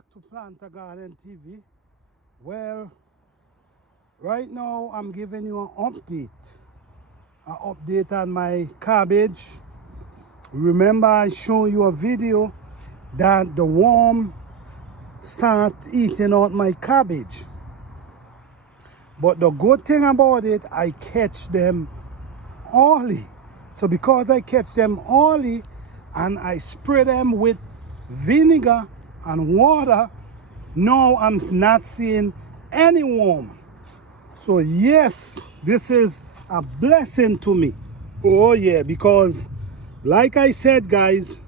back to Planter Garden TV. Well, right now I'm giving you an update on my cabbage. Remember I showed you a video that the worm start eating out my cabbage. But the good thing about it, I catch them early. So because I catch them early and I spray them with vinegar and water, now I'm not seeing any worm. So yes, this is a blessing to me. Oh yeah, because like I said guys,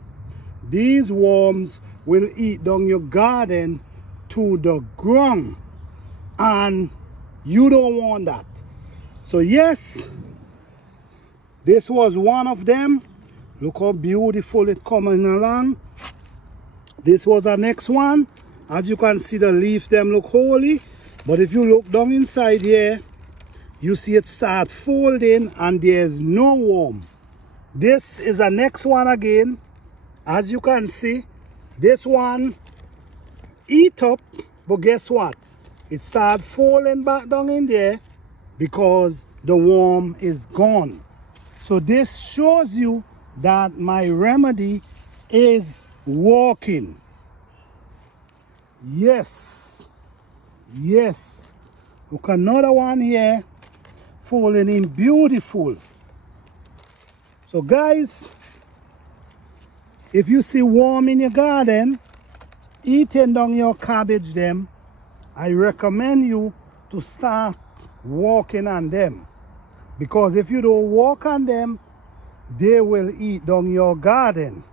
these worms will eat down your garden to the ground, and you don't want that. So yes, this was one of them. Look how beautiful it coming along. This was the next one. As you can see, the leaves them look holy, but if you look down inside here, you see it start folding and there's no worm. This is the next one again. As you can see, this one eat up, but guess what? It start falling back down in there because the worm is gone. So this shows you that my remedy is working. Yes, yes. Look, another one here falling in beautiful. So guys, if you see worm in your garden eating down your cabbage them, I recommend you to start walking on them, because if you don't walk on them, they will eat down your garden.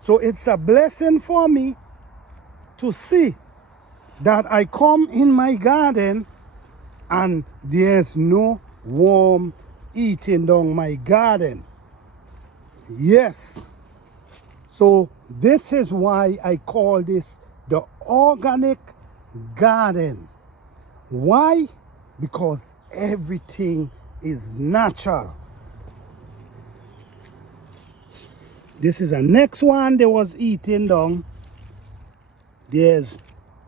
So it's a blessing for me to see that I come in my garden and there's no worm eating down my garden. Yes. So this is why I call this the organic garden. Why? Because everything is natural. This is the next one they was eating down. There's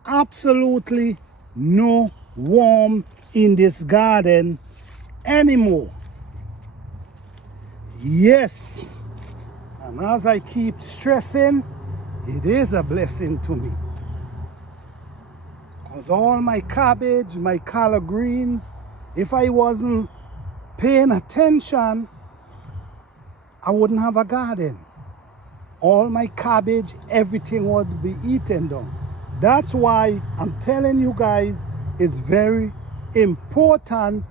absolutely no worm in this garden anymore. Yes. And as I keep stressing, it is a blessing to me. Because all my cabbage, my collard greens, if I wasn't paying attention, I wouldn't have a garden. All my cabbage, everything would be eaten down. That's why I'm telling you guys, it's very important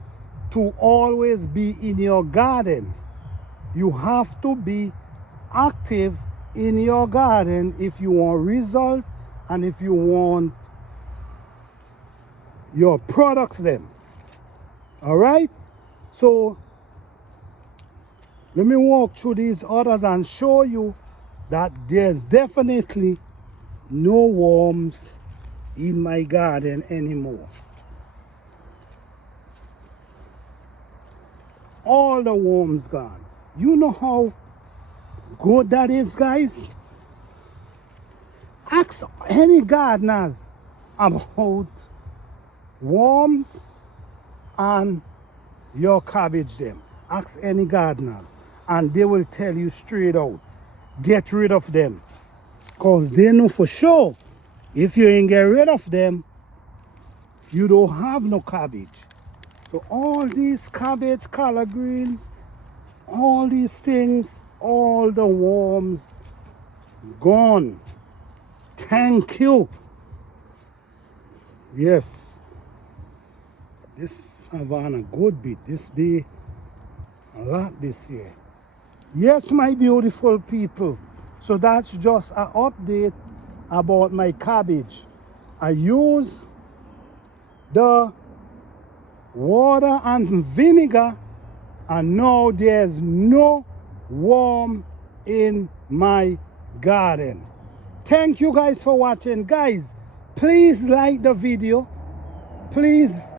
to always be in your garden. You have to be active in your garden if you want result and if you want your products then. All right, so let me walk through these others and show you that there's definitely no worms in my garden anymore. All the worms gone. You know how good that is, guys? Ask any gardeners about worms and your cabbage them. Ask any gardeners and they will tell you straight out, get rid of them, because they know for sure if you ain't get rid of them, you don't have no cabbage. So all these cabbage, collard greens, all these things, all the worms gone. Thank you. Yes, this have on a good bit. This day a lot this year. Yes, my beautiful people. So that's just an update about my cabbage. I use the water and vinegar and now there's no worm in my garden. Thank you guys for watching. Guys, please like the video. Please